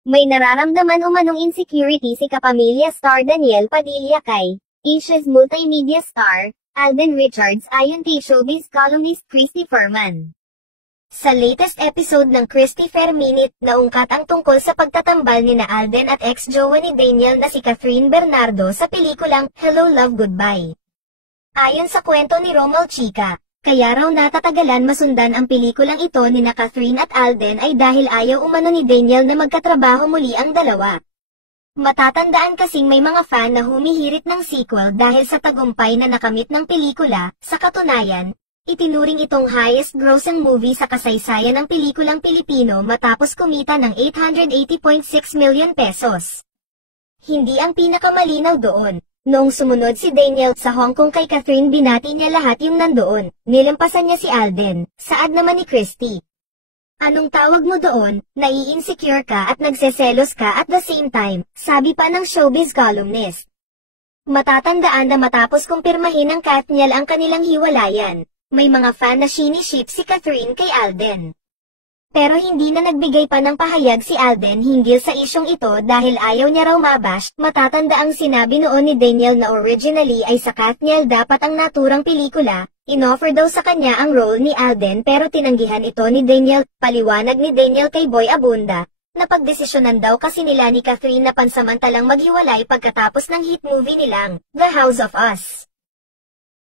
May nararamdaman umanong insecurity si kapamilya star Daniel Padilla kay Asia's multimedia star, Alden Richards ayon kay showbiz columnist Christy Ferman. Sa latest episode ng Christopher Minute, naungkat ang tungkol sa pagtatambal ni Alden at ex-jowa ni Daniel na si Catherine Bernardo sa pelikulang Hello Love Goodbye. Ayon sa kwento ni Romal Chica, kaya raw natatagalan masundan ang pelikulang ito ni Catherine at Alden ay dahil ayaw umano ni Daniel na magkatrabaho muli ang dalawa. Matatandaan kasing may mga fan na humihirit ng sequel dahil sa tagumpay na nakamit ng pelikula. Sa katunayan, itinuring itong highest grossing movie sa kasaysayan ng pelikulang Pilipino matapos kumita ng 880.6 million pesos. Hindi ang pinakamalinaw doon. Noong sumunod si Daniel sa Hong Kong kay Catherine, binati niya lahat yung nandoon, nilampasan niya si Alden. Saad naman ni Christy, "Anong tawag mo doon, nai-insecure ka at nagseselos ka at the same time," sabi pa ng showbiz columnist. Matatandaan na matapos kumpirmahin ng Katniel ang kanilang hiwalayan, may mga fan na siniship si Catherine kay Alden. Pero hindi na nagbigay pa ng pahayag si Alden hinggil sa isyong ito dahil ayaw niya raw mabash. Matatanda ang sinabi noon ni Daniel na originally ay sa Katniel dapat ang naturang pelikula. Inoffer daw sa kanya ang role ni Alden pero tinanggihan ito ni Daniel. Paliwanag ni Daniel kay Boy Abunda, napagdesisyonan daw kasi nila ni Catherine na pansamantalang maghiwalay pagkatapos ng hit movie nilang The House of Us.